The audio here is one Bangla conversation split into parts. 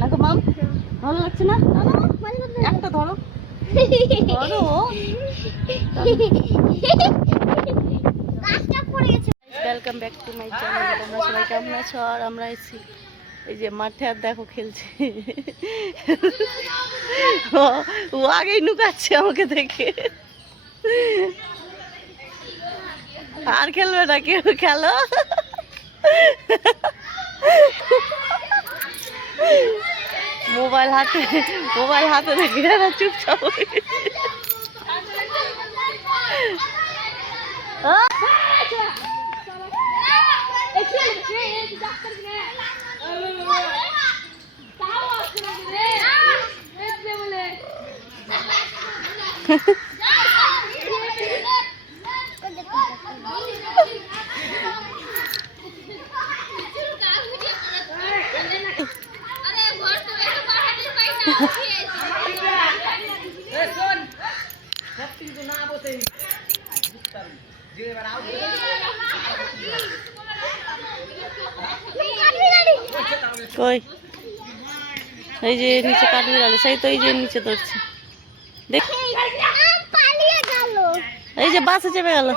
দেখো মাম, ভালো লাগছে না? একটা ধরো ধরো। Welcome back to my channel. তোমরা সবাই কেমন আছো? আর আমরা এসেছি এই যে মাঠে, আর দেখো খেলছে। ও আগেই নুকাচ্ছে আমাকে দেখে। আর খেলবে না কেউ, খেলো। মোবাইল হাতে রেখে না, চুপচাপ হয়ে গেছে। কই এই যে নিচে কাটবি গেল, সেই তো এই যে নিচে ধরছে, দেখ এই যে বাসে চেপে গেল।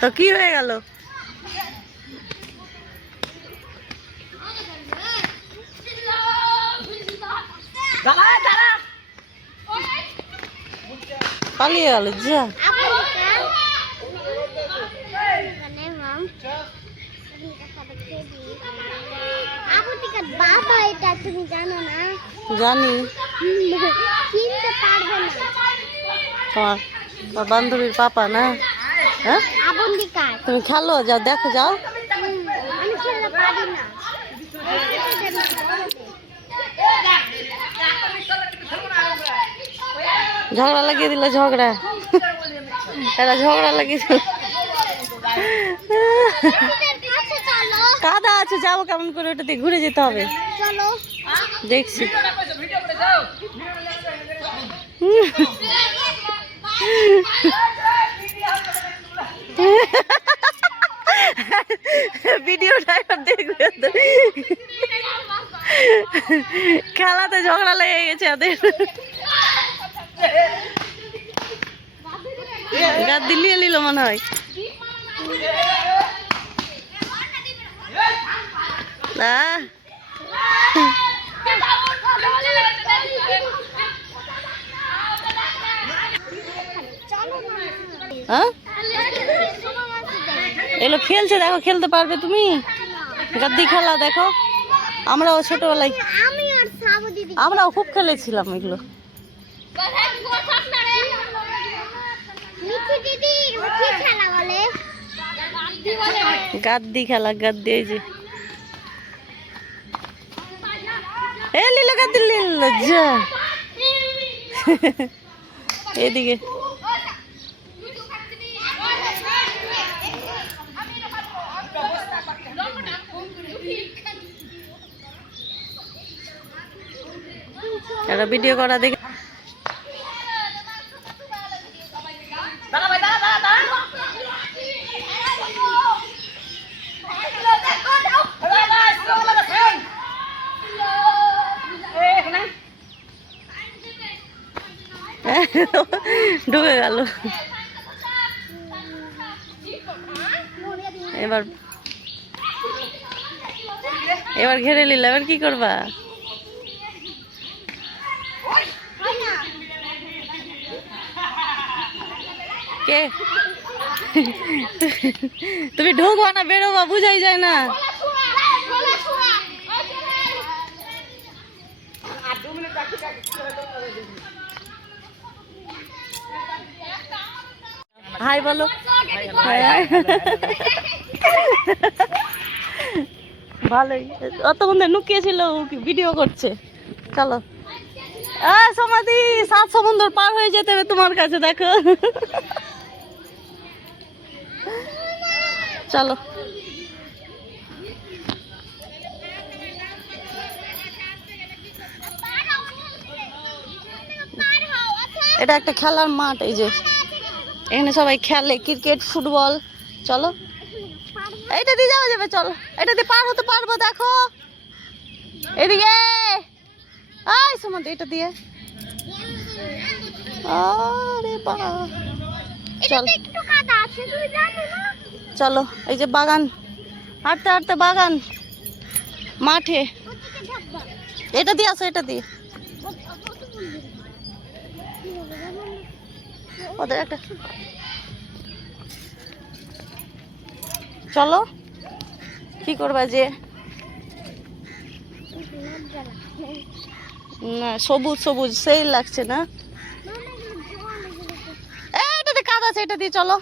তো কি হয়ে গেল? পালিয়ে গেল যা। বাবা এটা তুমি জানো না? জানি, চিনতে পারবে না। তোমার বান্ধবীর পাপা না? হ্যাঁ, তুমি খেলো, যাও দেখো, যাও। আমি খেলতে পারি না। ঝগড়া লাগিয়ে দিল, ঝগড়া। এরা ঝগড়া লাগিয়ে দিল। কাদা আছে, যাবো কেমন করে? ওটা দিয়ে ঘুরে যেতে হবে। চলো দেখছি। ভিডিও ড্রাইভার দেখবে, খেলাতে ঝগড়া লেগে গেছে ওদের। গাছ দিলিয়ে নিল মনে হয়। না হ্যাঁ, এগুলো খেলছে, দেখো খেলতে পারবে তুমি? গাদ্দি খেলা দেখো, আমরাও ছোটবেলায় আমরাও খুব খেলেছিলাম এগুলো। গাদ্দি খেলা, গাদ্দি, এই যে এ লিল গাদ্দি লিল যা। এদিকে একটা ভিডিও করা দেখে। ঢুকে গেল। এবার ঘেরে নিল, এবার কি করবা? কে তুমি ঢুকবা না বেরোবা, বুঝাই যায় না। হাই বলো। ভালোই, অতক্ষণ লুকিয়েছিল, ভিডিও করছে। চলো সমাধি, 7 সমুদ্র পার হয়ে যেতে হবে তোমার কাছে, দেখো। চলো এটা একটা খেলার মাঠ, এই যে এখানে সবাই খেলে ক্রিকেট, ফুটবল। চলো পারবো এইটা দিয়ে যাওয়া যাবে, চলো এটা দিয়ে পার হতে পারবো, দেখো এদিকে। এই সুমন্ত এটা দিয়ে, আরে বাবা, চল এটাতে একটু কাদা আছে তুই জানো না? চলো। এই যে বাগান, হাঁটতে হাঁটতে বাগান, মাঠে। ওদিকে ঢাকবা এটা দিয়ে আসো, এটা দিয়ে ওদের একটা, চলো কি করবা যে? না সবুজ সবুজ সেই লাগছে না। এটাতে কাজ আছে, এটা দিয়ে চলো।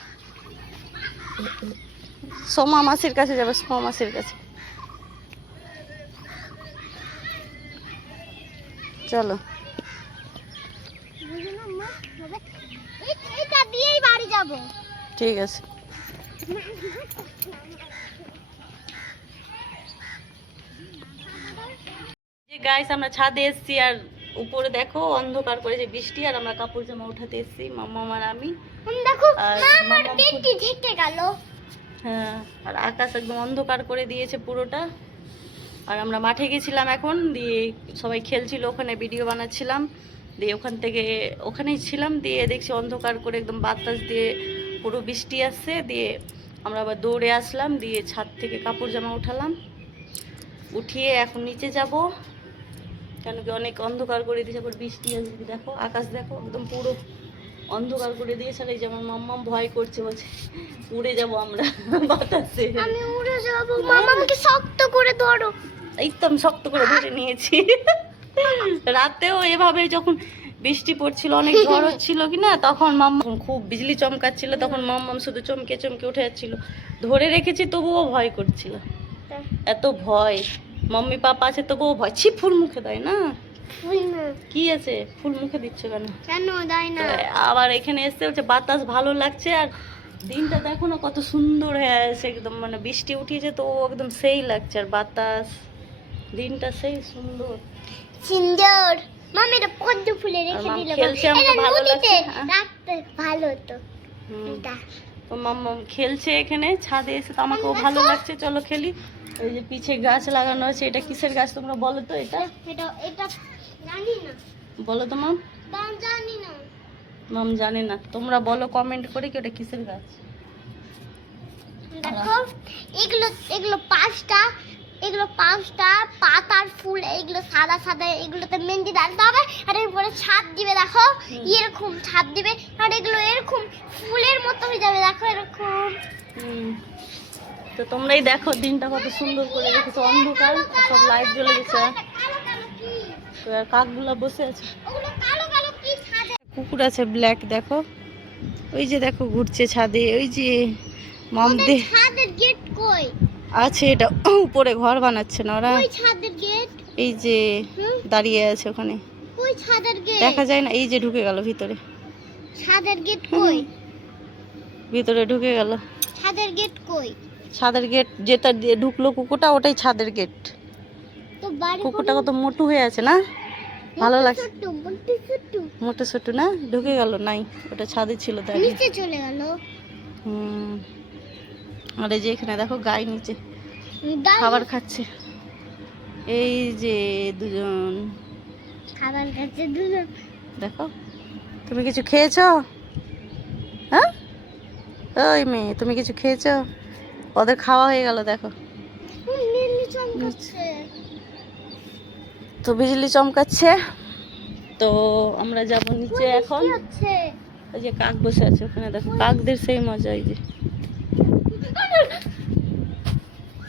সোমা মাসির কাছে যাবে, সোমা মাসির কাছে চলো। এটা দিয়েই বাড়ি যাব। ঠিক আছে। গাইস আমরা ছাদে এসেছি আর উপরে দেখো অন্ধকার করে যে বৃষ্টি, আর আমরা কাপড় জামা উঠাতে এসেছি মাম্মা আর আমি। দেখো আর মা আমার মাম্মা পেটটি ঢেকে গেল। হ্যাঁ, আর আকাশ একদম অন্ধকার করে দিয়েছে পুরোটা। আর আমরা মাঠে গেছিলাম এখন, দিয়ে সবাই খেলছিল ওখানে, ভিডিও বানাচ্ছিলাম, দিয়ে ওখান থেকে ওখানেই ছিলাম, দিয়ে দেখছি অন্ধকার করে একদম বাতাস দিয়ে পুরো বৃষ্টি আসছে, দিয়ে আমরা আবার দৌড়ে আসলাম, দিয়ে ছাদ থেকে কাপড় জামা উঠালাম, উঠিয়ে এখন নিচে যাব, কেন কি অনেক অন্ধকার করে দিয়েছে, আবার বৃষ্টি আসবে। দেখো আকাশ দেখো একদম পুরো অন্ধকার করে দিয়েছে। আর এই যে আমার মাম্মা ভয় করছে, বলছে উড়ে যাব আমরা বাতাসে। আমি উড়ে যাব, মামা আমাকে শক্ত করে ধরো। এই তো আমি শক্ত করে ধরে নিয়েছি। রাতেও এভাবে যখন বৃষ্টি পড়ছিল, অনেক ঝড় হচ্ছিল কি না, তখন মাম্মা খুব বিজলি চমকাচ্ছিল, তখন মাম্মাম শুধু চমকে চমকে উঠে যাচ্ছিল, ধরে রেখেছি তবুও ভয় করছিল, এত ভয়। মাম্মি পাপা আছে তবুও ভয়। ছি, ফুল মুখে দেয় না, ফুল না কি আছে ফুল মুখে দিচ্ছ কেন? কেন দেয় না? তো আবার এখানে এসে হচ্ছে বাতাস ভালো লাগছে, আর দিনটা দেখো না কত সুন্দর হয়ে আছে, একদম মানে বৃষ্টি উঠিয়েছে তো একদম সেই লাগছে, আর বাতাস, দিনটা সেই সুন্দর সুন্দর। মামা এটা পদ্ম ফুলে রেখে মাম দিল, খেলছে, আমাকে এটা ভালো নদীতে লাগছে। রাখতে ভালো হতো। হুম। এটা তো মাম্মা খেলছে এখানে ছাদে এসে, তো আমাকেও ভালো লাগছে, চলো খেলি। ওই যে পিছে গাছ লাগানো আছে, এটা কিসের গাছ তোমরা বলো তো? এটা এটা এটা জানি না, বলো তো মাম। দাম জানি না। মাম জানে না, তোমরা বলো কমেন্ট করে কি ওটা কিসের গাছ। দেখো এগুলো এগুলো পাঁচটা পাতার ফুল, এগুলো সাদা সাদা, এগুলোতে মেহেন্দি ডালতে হবে, আর এরপরে ছাদ দিবে, দেখো এরকম ছাদ দিবে, আর এগুলো এরকম ফুলের মতো হয়ে যাবে, দেখো এরকম। তো তোমরাই দেখো দিনটা কত সুন্দর করে রেখেছে, অন্ধকার সব লাইট জ্বলে গেছে, কালো কালো কি? তো আর কাকগুলা বসে আছে। ওগুলো কালো কালো কি ছাদে? কুকুর আছে ব্ল্যাক, দেখো ওই যে দেখো ঘুরছে ছাদে, ওই যে মামদে ছাদের গেট কই? আছে, এটা উপরে ঘর বানাচ্ছে না ওরা, কই ছাদের গেট? এই যে দাঁড়িয়ে আছে ওখানে, কই ছাদের গেট? দেখা যায় না, এই যে ঢুকে গেল ভিতরে, ছাদের গেট কই? ভিতরে ঢুকে গেল। ছাদের গেট কই? ছাদের গেট যেটা দিয়ে ঢুকলো কুকুরটা, ওটাই ছাদের গেট। তো বাড়ি কুকুরটা কত মোটু হয়ে আছে না, ভালো লাগছে, ছোট্ট বড় ছোট্ট মোটু ছোটু না, ঢুকে গেল, নাই ওটা ছাদে ছিল দাঁড়িয়ে। নিচে চলে গেল। আর এই যে এখানে দেখো গাই নিচে গাই খাবার খাচ্ছে, এই যে দুজন খাবার খাচ্ছে দুজন। দেখো। তুমি কিছু খেয়েছো? হ্যাঁ ওই মেয়ে, তুমি কিছু খেয়েছো? ওদের খাওয়া হয়ে গেল, দেখো নীল চমকাচ্ছে। তো বিজলি চমকাচ্ছে, তো আমরা যাব নিচে এখন। কি হচ্ছে? ওই যে কাক বসে আছে ওখানে, দেখো কাকদের সেই মজা, এই যে।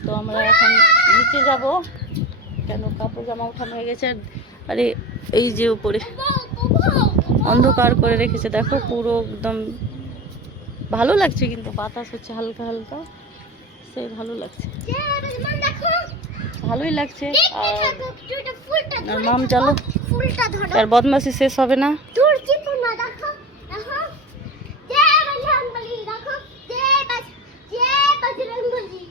তো আমরা এখন নিচে যাব, কেন কাপড় জামা উঠানো হয়ে গেছে, আরে এই যে উপরে অন্ধকার করে রেখেছে, দেখো পুরো একদম ভালো লাগছে, কিন্তু বাতাস হচ্ছে হালকা হালকা, সেই ভালো লাগছে, ভালোই লাগছে। আর মাম চলো, ফুলটা ধরো। আর বদমাশি শেষ হবে না। দূর চিপো না, দেখো দেখো জয় বজরংবলী, দেখো জয় বজরংবলী।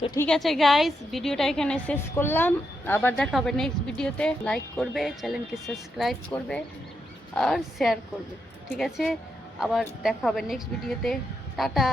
তো ঠিক আছে গাইস, ভিডিওটা এখানে শেষ করলাম, আবার দেখা হবে নেক্সট ভিডিওতে। লাইক করবে, চ্যানেলকে সাবস্ক্রাইব করবে আর শেয়ার করবে, ঠিক আছে? আবার দেখা হবে নেক্সট ভিডিওতে, টাটা।